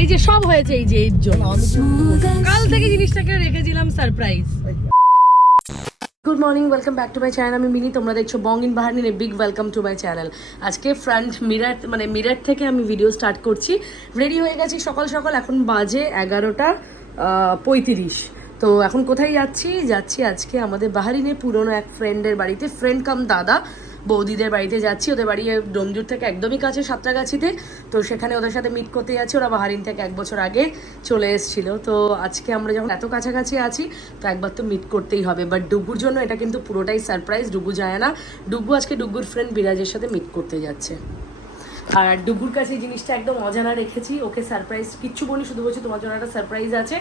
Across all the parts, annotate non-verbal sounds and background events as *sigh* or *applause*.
এই যে সব হয়েছে এই যে এর জন্য। কাল থেকে জিনিসটাকে রেখেছিলাম surprise good morning welcome back to my channel আমি মিনি তোমরা দেখছ Bong in বাহারিনের big welcome to my channel আজকে ফ্রন্ট মিরার মানে মিরার থেকে আমি ভিডিও স্টার্ট করছি। রেডি হয়ে গেছি সকাল সকাল, এখন বাজে এগারোটা পঁয়ত্রিশ। তো এখন কোথায় যাচ্ছি? যাচ্ছি আজকে আমাদের বাহারিনে পুরনো এক ফ্রেন্ডের বাড়িতে। ফ্রেন্ড কাম দাদা। বৌদিদের বাড়িতে যাচ্ছি, ওদের বাড়ি ডোমজুর থেকে একদমই কাছে, সাঁতরাগাছিতে। তো সেখানে ওদের সাথে মিট করতে যাচ্ছি, ওরা বাহারিন থেকে এক বছর আগে চলে এসেছিল। তো আজকে আমরা যখন এত কাছাকাছি আছি, তো একবার তো মিট করতেই হবে। বাট ডুগুর জন্য এটা কিন্তু পুরোটাই সারপ্রাইজ ডুগু যায় না। ডুগু আজকে ডুগুর ফ্রেন্ড বিরাজের সাথে মিট করতে যাচ্ছে। আর ডুবুর কাছে এই জিনিসটা একদম অজানা রেখেছি। ওকে সারপ্রাইজ কিচ্ছু বলি শুধু বলছি তোমার জন্য একটা সারপ্রাইজ আছে।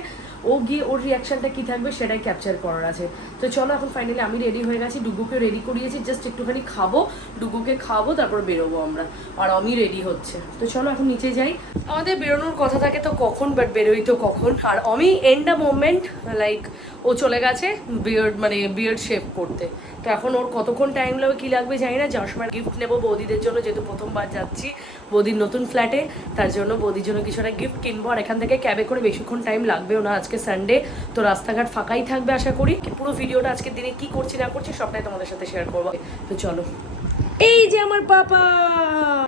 ও গিয়ে ওর রিয়াকশনটা কী থাকবে সেটাই ক্যাপচার করার আছে। তো চলো এখন ফাইনালি আমি রেডি হয়ে গেছি ডুগুকে রেডি করিয়েছি জাস্ট একটুখানি খাব ডুগুকে খাব, তারপর বেরোবো আমরা। আর আমি রেডি হচ্ছে। তো চলো এখন নিচে যাই। আমাদের বেরোনোর কথা থাকে তো কখন বাট বেরোই তো কখন। আর আমি এন্ড আ মোমেন্ট লাইক ও চলে গেছে বিয়ার্ড মানে বিয়ার্ড শেপ করতে। তো এখন ওর কতক্ষণ টাইম লাগবে, কী লাগবে জানি না। যাওয়ার সময় গিফট নেব বৌদিদের জন্য, যেহেতু প্রথমবার যাচ্ছি বৌদির নতুন ফ্ল্যাটে তার জন্য বৌদির জন্য কিছু একটা গিফট কিনবো। আর এখান থেকে ক্যাবে করে বেশিক্ষণ টাইম লাগবেও না আজকে সানডে তো রাস্তাঘাট ফাঁকাই থাকবে আশা করি। পুরো ভিডিওটা আজকের দিনে কি করছি, না করছি সবটাই তোমাদের সাথে শেয়ার করব। তো চলো। এই যে আমার পাপা!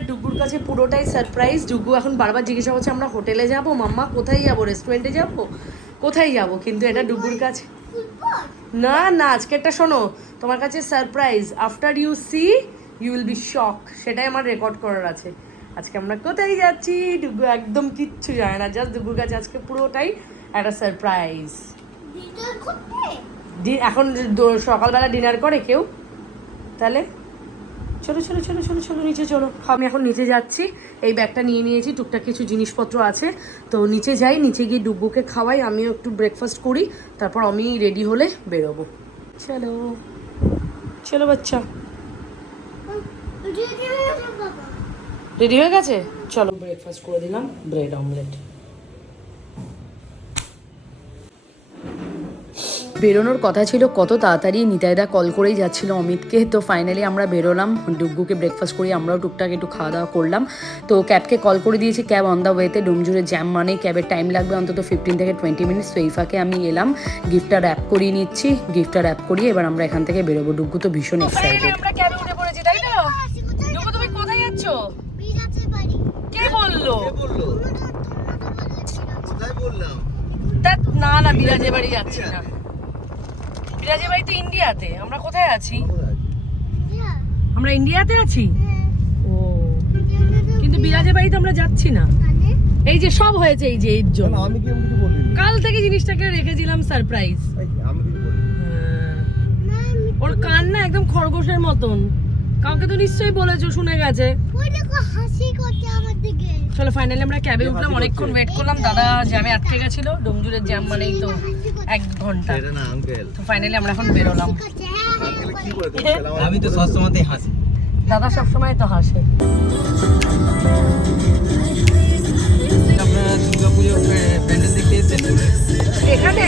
ডুগুর কাছে পুরোটাই সারপ্রাইজ ডুগু এখন বারবার জিজ্ঞাসা করছে, আমরা হোটেলে যাব? মাম্মা, কোথায় যাব? রেস্টুরেন্টে যাব? কোথায় যাব? কিন্তু এটা ডুগুর কাছে না না আজকেরটা শোনো। তোমার কাছে surprise after you see you will be shock সেটাই আমার রেকর্ড করার আছে। আজকে আমরা কোথায় যাচ্ছি? ডুগু একদম কিচ্ছু জানে না। জাস্ট ডুগুর কাছে আজকে পুরোটাই একটা সারপ্রাইজ এখন সকালবেলা ডিনার করে কেউ? তাহলে? চলো চলো চলো চলো চলো নিচে চলো। আমি এখন নিচে যাচ্ছি। এই ব্যাগটা নিয়ে নিয়েছি টুকটাক কিছু জিনিসপত্র আছে। তো নিচে যাই নিচে গিয়ে ডুব্বুকে খাওয়াই আমিও একটু ব্রেকফাস্ট করি তারপর আমি রেডি হলে বেরোবো। চলো। চলো বাচ্চা। রেডি হয়ে গেছে? চলো ব্রেকফাস্ট করে দিলাম ব্রেড অমলেট বেরোনোর কথা ছিল কত তাড়াতাড়ি নিতাইদা কল করেই যাচ্ছিল অমিতকে। তো ফাইনালি আমরা বেরোলাম ডুগ্গুকে ব্রেকফাস্ট করি আমরাও টুকটাক একটু খাওয়া দাওয়া করলাম। তো ক্যাবকে কল করে দিয়েছি ক্যাব অন দ্য ওয়েতে ডোমজুড়ে জ্যাম মানে ক্যাবের টাইম লাগবে অন্তত ফিফটিন থেকে টোয়েন্টি মিনিটস তো এই ফাঁকে আমি এলাম গিফটটা র্যাপ করিয়ে নিচ্ছি গিফটটা র্যাপ করিয়ে এবার আমরা এখান থেকে বেরোবো। ডুগ্গু তো ভীষণ এক্সাইটেড আমরা ক্যাবে উঠে পড়েছি তাই তো? ডুগ্গু তুমি কোথায় যাচ্ছো? কে বলল? না না বিরাজের বাড়ি যাচ্ছি না। বিরাজের বাড়ি তো ইন্ডিয়াতে। আমরা কোথায় আছি? আমরা ইন্ডিয়াতে আছি? ও। কিন্তু বিরাজের বাড়িতে আমরা যাচ্ছি না। এই যে সব হয়েছে এই যে এর জন্য। আমি কি কিছু বলিনি। কাল থেকে জিনিসটাকে রেখেছিলাম সারপ্রাইজ আমি কিছু বলিনি। ওর কান না একদম খরগোশের মতন। কাউকে তো নিশ্চয়ই বলেছ শুনে গেছে। হাসি করছে আমার দিকে। চলো ফাইনালি আমরা ক্যাবে উঠলাম অনেকক্ষণ ওয়েট করলাম। দাদা জ্যামে আটকে গেছিল ডোমজুরের জ্যাম মানেই তো। এক ঘণ্টা। এটা না আঙ্কেল তো ফাইনালি আমরা এখন বেরোলাম। আমি তো সবসময়তেই হাসি। দাদা সবসময় তো হাসে। আমরা দুর্গা পুজো প্যান্ডেল দেখতে এখানে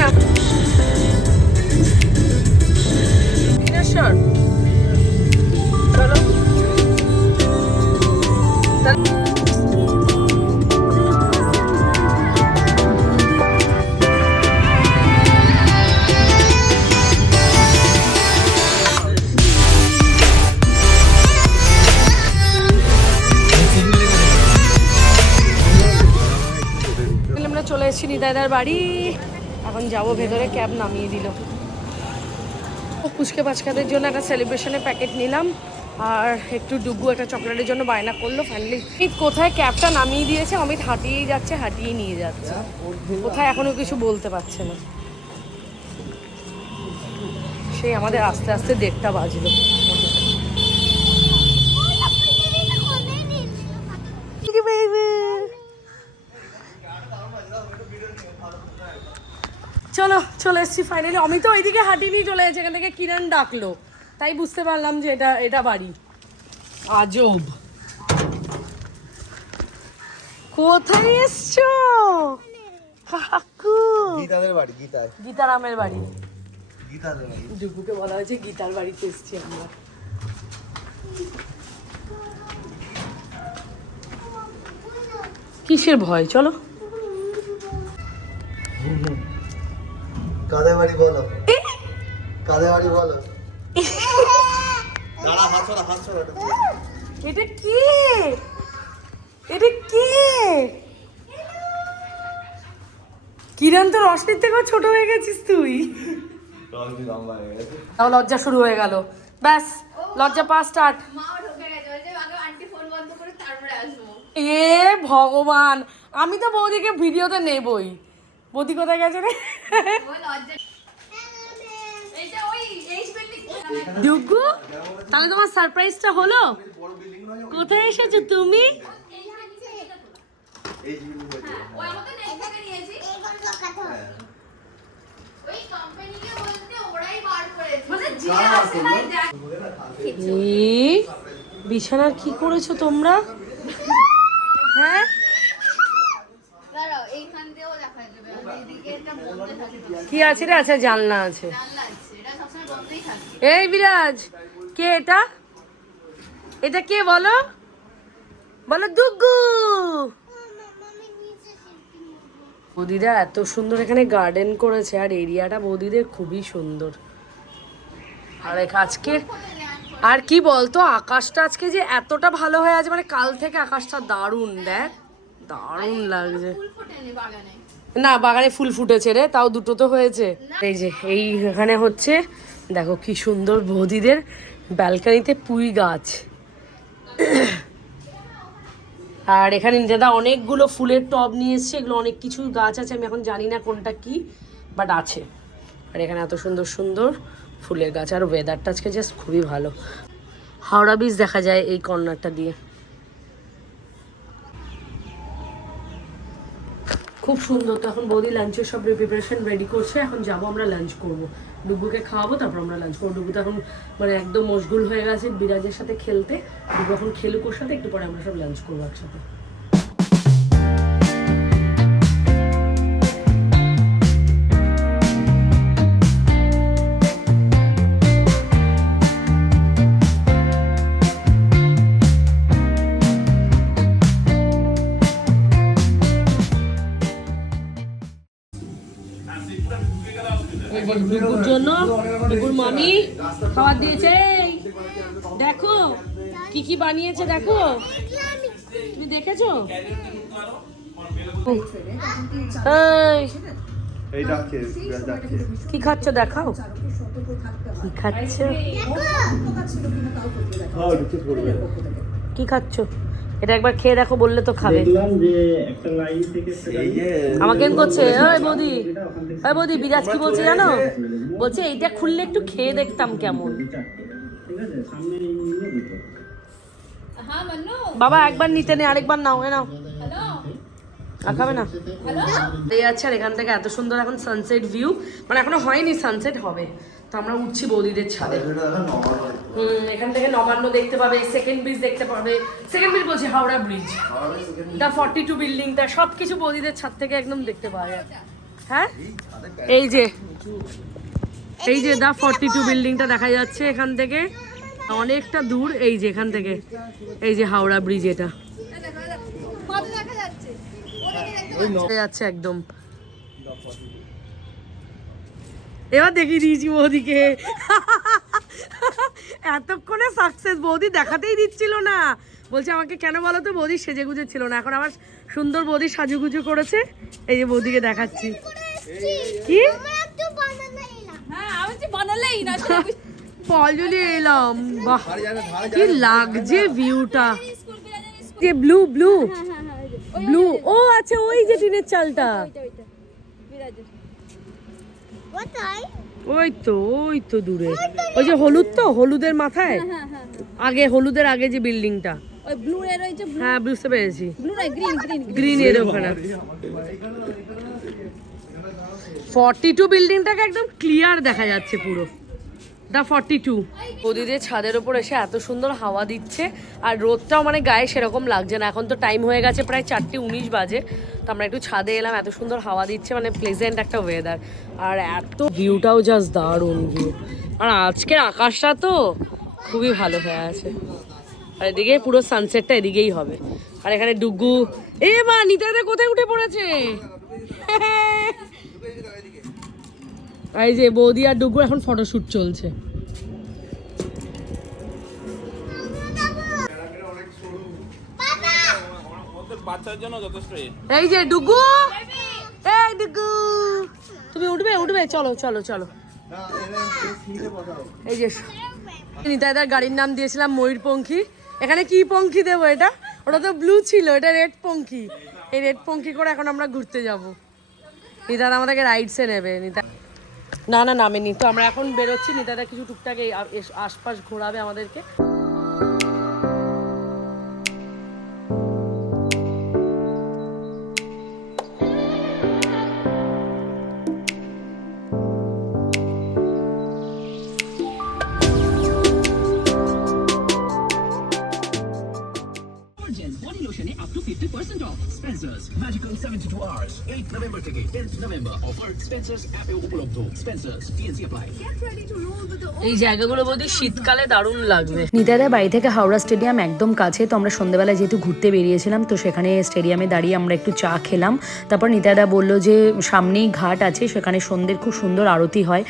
নিতাইদার বাড়ি। এখন যাব, ভেতরে ক্যাব নামিয়ে দিল। পুচকে বাচ্চাদের জন্য একটা সেলিব্রেশনের প্যাকেট নিলাম, আর একটু ডুগু একটা চকলেটের জন্য বায়না করল ফাইনালি ঠিক কোথায়? ক্যাবটা নামিয়ে দিয়েছে, অমিত হাঁটিয়েই যাচ্ছে হাঁটিয়ে নিয়ে যাচ্ছে। কোথায় এখনও কিছু বলতে পারছে না। সেই আমাদের আস্তে আস্তে দেড়টা বাজলো। চলো চলে এসছি ফাইনালি আমি তো ওইদিকে হাঁটি নিয়ে চলে এসেছি এখান থেকে কিরণ ডাকলো। তাই বুঝতে পারলাম যে এটা এটা বাড়ি। আজব। কোথায় এসছো? কাকু গীতাদের বাড়ি গীতায় গীতারামের বাড়ি। গীতাদের বাড়ি। বলা হয়েছে গীতার বাড়িতে এসছি আমরা। কিসের ভয়? চলো। কাদের বাড়ি বলো? কাদের বাড়ি বলো? *laughs* দাঁড়া হাসো না হাসো না এটা। কি? এটা কি? কিরণ তো রশ্মির থেকেও ছোট হয়ে গেছিস তুই। তাও লজ্জা শুরু হয়ে গেল। ব্যাস লজ্জা পা স্টার্ট মাও ঢুকে গেছে বলছে আগে আন্টি ফোন বন্ধ করে তারপরে আসব। এ ভগবান আমি তো বৌদিকে ভিডিওতে নেবই। বৌদি কোথায় গেছে রে? ডুগু তাহলে তোমার সারপ্রাইজটা হলো? কোথায় এসেছ তুমি? করেছে। মানে বিছানার কি করেছ তোমরা? হ্যাঁ দাঁড়াও এইখান দিয়েও দেখা যাবে আর এদিকে এটা বন্ধ থাকে কি আছে রে? আচ্ছা জানলা আছে। এই বিরাজ, কে এটা? এটা কে বলো? বলো দুগ্গু। বৌদিরা এত সুন্দর এখানে গার্ডেন করেছে, আর এরিয়াটা বৌদিদের খুবই সুন্দর। আর আজকে, আর কি বলতো, আকাশটা আজকে যে এতটা ভালো হয়ে আছে মানে কাল থেকে আকাশটা দারুণ, দেখ। দারুণ লাগছে। না, বাগানে ফুল ফুটেছে রে, তাও দুটো তো হয়েছে। এই যে এই এখানে হচ্ছে, দেখো কি সুন্দর বৌদিদের ব্যালকানিতে পুঁই গাছ। আর এখানে দাদা অনেকগুলো ফুলের টব নিয়ে এসছে, এগুলো অনেক কিছু গাছ আছে, আমি এখন জানি না কোনটা কি, বাট আছে। আর এখানে এত সুন্দর সুন্দর ফুলের গাছ, আর ওয়েদারটা আজকে জাস্ট খুবই ভালো। হাওড়া ব্রিজ দেখা যায় এই কর্নারটা দিয়ে। খুব সুন্দর। তো এখন বৌদি লাঞ্চের সব প্রিপারেশন রেডি করছে। এখন যাব আমরা লাঞ্চ করব। ডুবুকে খাওয়াবো, তারপর আমরা লাঞ্চ করব। ডুবু তো এখন মানে একদম মশগুল হয়ে গেছে বিরাজের সাথে খেলতে। ডুবু এখন খেলুকোর সাথে, একটু পরে আমরা সব লাঞ্চ করব একসাথে। এই জন্য। ডুগুর মামি খাবার দিয়েছে। দেখো কি কি বানিয়েছে দেখো। তুমি দেখেছ? কি খাচ্ছ দেখাও। কি খাচ্ছ? পড়বে কি খাচ্ছ? এটা একবার খেয়ে দেখো বললে তো খাবে। আমাকে এম করছে ওই বৌদি ওই বৌদি বিরাজ কি বলছে জানো? বলছে এইটা খুললে একটু খেয়ে দেখতাম কেমন। হ্যাঁ বাবা একবার নিতে নে আরেকবার নাও এ নাও। আর খাবে না? এই আছে আর এখান থেকে এত সুন্দর এখন সানসেট ভিউ মানে এখনও হয়নি সানসেট হবে। আমরা উঠছি বৌদিদের ছাদে। এখান থেকে নবান্ন দেখতে পাবে সেকেন্ড ব্রিজ দেখতে পাবে। সেকেন্ড ব্রিজ বলছি Howrah bridge the forty two বিল্ডিংটা সব কিছু বৌদিদের ছাদ থেকে একদম দেখতে পাওয়া যায়। হ্যাঁ? এই যে। এই যে দা ফর্টি টু বিল্ডিংটা দেখা যাচ্ছে এখান থেকে। অনেকটা দূর এই যে এখান থেকে। এই যে হাওড়া ব্রিজ এটা। যাচ্ছে। একদম। এবার দেখিয়ে দিয়েছি বৌদিকে। এতক্ষণে সাকসেস বৌদি দেখাতেই দিচ্ছিল না। বলছে আমাকে কেন বলো তো বৌদি সেজে গুজে ছিল না। এখন আবার সুন্দর বৌদি সাজুগুজু করেছে। এই যে বৌদিকে দেখাচ্ছি। কি? এলাম হ্যাঁ পলজলি এলাম। বাহ কি লাগছে ভিউটা যে ব্লু ব্লু ব্লু ও আচ্ছা ওই যে টিনের চালটা। ওই তো ওই তো দূরে। ওই যে হলুদ তো হলুদের মাথায়? আগে হলুদের আগে যে বিল্ডিংটা। ওই ব্লু এর ওই যে হ্যাঁ বুঝতে পেরেছি। ব্লু না গ্রিন গ্রিন গ্রিন এর ওখানে। ফর্টি টু বিল্ডিংটাকে একদম ক্লিয়ার দেখা যাচ্ছে পুরো। দা ফর্টি টু বৌদিদের ছাদের ওপর এসে এত সুন্দর হাওয়া দিচ্ছে, আর রোদটাও মানে গায়ে সেরকম লাগছে না। এখন তো টাইম হয়ে গেছে প্রায় চারটে উনিশ বাজে, তো আমরা একটু ছাদে এলাম, এত সুন্দর হাওয়া দিচ্ছে মানে প্লেজেন্ট একটা ওয়েদার আর এত ভিউটাও জাস্ট দারুণ ভিউ আর আজকের আকাশটা তো খুবই ভালো হয়ে আছে। আর এদিকে পুরো সানসেটটা এদিকেই হবে। আর এখানে ডুগু এ মা নিতাইদা কোথায় উঠে পড়েছে? *laughs* এই যে বৌদি আর ডুগু এখন ফটোশুট চলছে। এই যে ডুগু! এই ডুগু! তুমি উঠবে উঠবে, চলো চলো চলো। এই যে নিতাইদার গাড়ির নাম দিয়েছিলাম ময়ূরপঙ্খী। এখানে কি পঙ্খী দেবো এটা? ওটা তো ব্লু ছিল, এটা রেড পঙ্খী। এই রেড পঙ্খী করে এখন আমরা ঘুরতে যাব। নিতাদা আমাদেরকে রাইডসে নেবে নিতা না না নামেনি। তো আমরা এখন বেরোচ্ছি নিতাদা কিছু টুকটাক এই আশপাশ ঘোরাবে আমাদেরকে। এই জায়গাগুলো বোধহয় শীতকালে দারুণ লাগবে। নিতাইদার বাড়ি থেকে হাওড়া স্টেডিয়াম একদম কাছে, তো আমরা সন্ধ্যেবেলা যেহেতু ঘুরতে বেরিয়েছিলাম, তো সেখানে স্টেডিয়ামে দাঁড়িয়ে আমরা একটু চা খেলাম। তারপর নিতাইদা বলল যে, সামনেই ঘাট আছে, সেখানে সন্ধ্যের খুব সুন্দর আরতি হয়।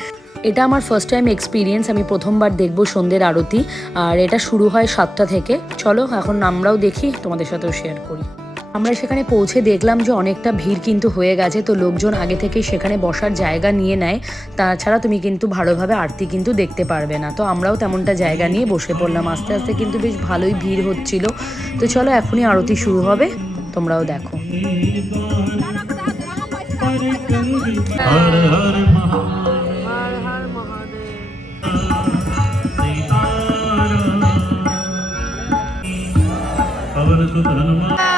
এটা আমার ফার্স্ট টাইম এক্সপিরিয়েন্স আমি প্রথমবার দেখব সন্ধ্যের আরতি। আর এটা শুরু হয় সাতটা থেকে। চলো, এখন আমরাও দেখি, তোমাদের সাথেও শেয়ার করি। আমরা সেখানে পৌঁছে দেখলাম যে অনেকটা ভিড় কিন্তু হয়ে গেছে, তো লোকজন আগে থেকেই সেখানে বসার জায়গা নিয়ে নেয়। তাছাড়া তুমি কিন্তু ভালোভাবে আরতি কিন্তু দেখতে পারবে না, তো আমরাও তেমনটা জায়গা নিয়ে বসে পড়লাম। আস্তে আস্তে কিন্তু বেশ ভালোই ভিড় হচ্ছিল। তো চলো এখনই আরতি শুরু হবে, তোমরাও দেখো। হর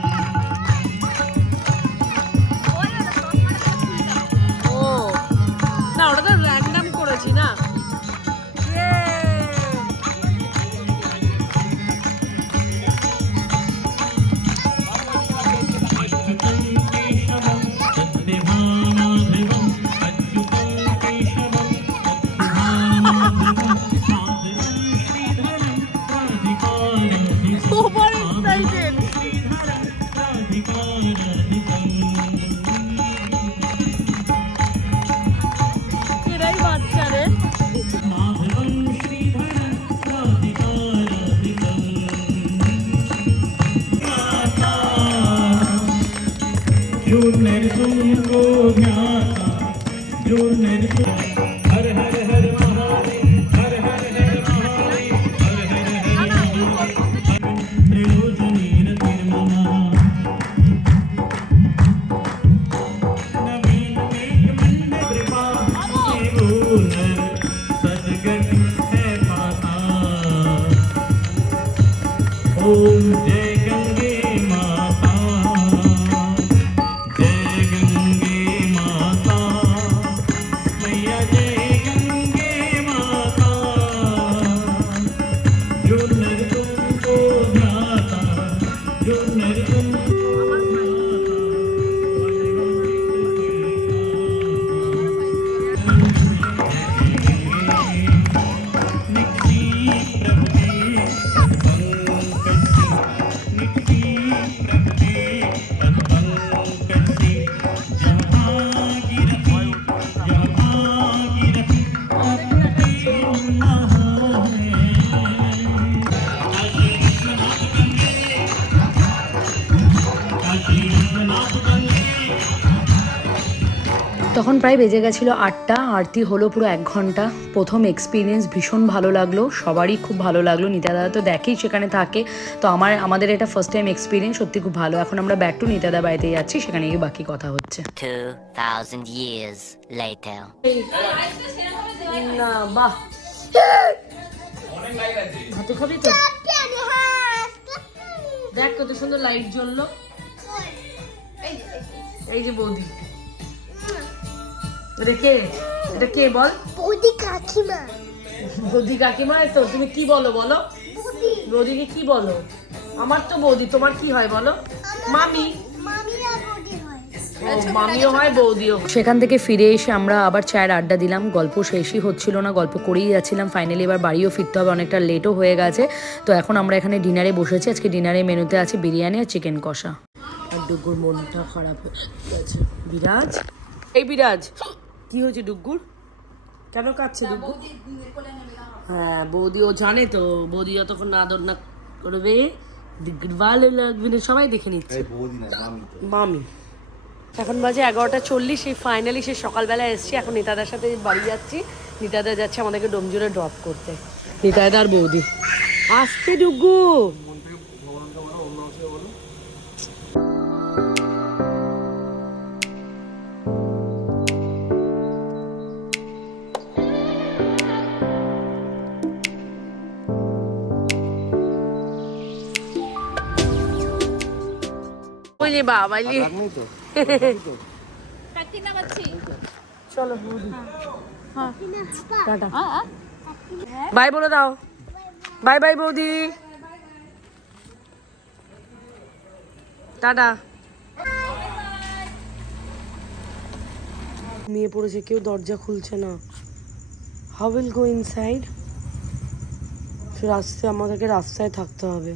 জন্যের প্রায় বেজে গেছিল আটটা আরতি হলো পুরো এক ঘণ্টা। প্রথম এক্সপিরিয়েন্স ভীষণ ভালো লাগল সবারই খুব ভালো লাগল। নিতা দাদা তো দেখেই সেখানে থাকে। তো আমার আমাদের এটা ফার্স্ট টাইম এক্সপিরিয়েন্স সত্যি খুব ভালো। এখন আমরা ব্যাক টু নিতাদা বাড়িতে যাচ্ছি সেখানে গিয়ে বাকি কথা হচ্ছে। 2,000 years later. না বাহ। হাতে খাবি তো? দেখ কত সুন্দর লাইট জ্বললো। এই যে বৌদি। এটা কে? এটা কে বল? বৌদি কাকিমা। বৌদি কাকিমা তো তুমি কি বলো বলো? বৌদিকে কি বলো? আমার তো বৌদি তোমার কি হয় বলো? মামি। মামি আর বৌদি হয়। ও, মামিও হয় বৌদিও সেখান থেকে ফিরে এসে আমরা আবার চায়ের আড্ডা দিলাম। গল্প শেষই হচ্ছিল না গল্প করেই যাচ্ছিলাম। ফাইনালি এবার বাড়িও ফিরতে হবে অনেকটা লেটও হয়ে গেছে। তো এখন আমরা এখানে ডিনারে বসেছি। আজকে ডিনারে মেনুতে আছে বিরিয়ানি আর চিকেন কষা। আর ডুগুর মনটা খারাপ হয়ে গেছে। বিরাজ? এই বিরাজ কি হয়েছে ডুগুর কেন কাঁদছে ডুগুর হ্যাঁ বৌদি ও জানে তো। বৌদি যতক্ষণ না আদর না করবে ডিগ্গুর ভালো লাগবে না সবাই দেখে নিচ্ছে। এই মামি এখন বাজে এগারোটা চল্লিশ সেই ফাইনালি সেই সকালবেলা এসছি। এখন নিতাদার সাথে বাড়ি যাচ্ছি। নিতাদা যাচ্ছে আমাদেরকে ডোমজুরে ড্রপ করতে। নিতাদা আর বৌদি। আসতে ডুগু ওই যে বাবা লি চলো। বৌদি টাটা। বাই বলে দাও। বাই বাই বৌদি। টাটা। ঘুমিয়ে পড়েছে কেউ দরজা খুলছে না। হাউ উইল গো ইনসাইড রাস্তায় আমাদেরকে রাস্তায় থাকতে হবে।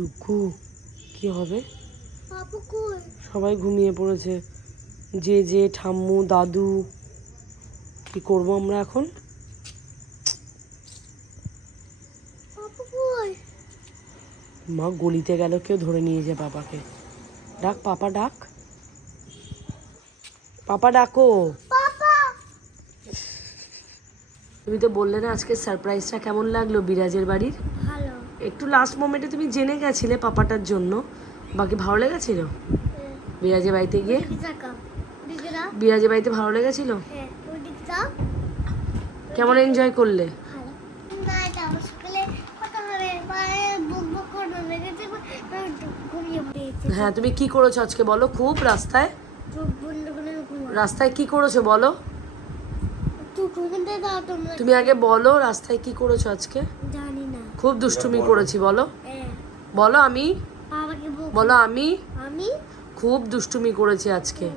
ডুকু কি হবে? সবাই ঘুমিয়ে পড়েছে। যে যে ঠাম্মু দাদু কি করব আমরা এখন? মা গলিতে গেল কেউ ধরে নিয়ে যায় পাপাকে। ডাক পাপা ডাক। পাপা ডাকো। তুমি তো বললে না আজকে সারপ্রাইজটা কেমন লাগল বিরাজের বাড়ির? একটু লাস্ট মোমেন্টে তুমি জেনে গেছিলে পাপাটার জন্য। বাকি ভালো লেগেছিল? বিরাজের বাড়িতে গিয়ে? বিরাজের বাড়িতে ভালো লেগেছিল? হ্যাঁ কেমন এনজয় করলে? ভালো। না এটা আমার সকালে কথা হবে পায়ে বুক বুক করে লেগেছে ঘুমিয়ে পড়েছে। হ্যাঁ তুমি কি করেছ আজকে বলো খুব রাস্তায়? রাস্তায় কি করেছ বলো? তুমি আগে বলো রাস্তায় কি করেছ আজকে? খুব দুষ্টুমি করেছি বলো। বলো আমি। বলো আমি। আমি? খুব দুষ্টুমি করেছি আজকে।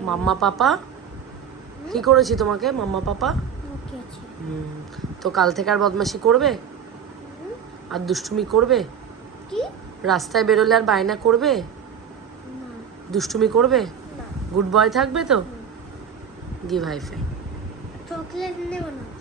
মাম্মা পাপা? কি করেছি তোমাকে মাম্মা পাপা? হুম, তো কাল থেকে আর বদমাশি করবে? আর দুষ্টুমি করবে? রাস্তায় বেরোলে আর বায়না করবে? দুষ্টুমি করবে? গুড বয় থাকবে তো? গিভ হাই ফাই চকলেট নেব না।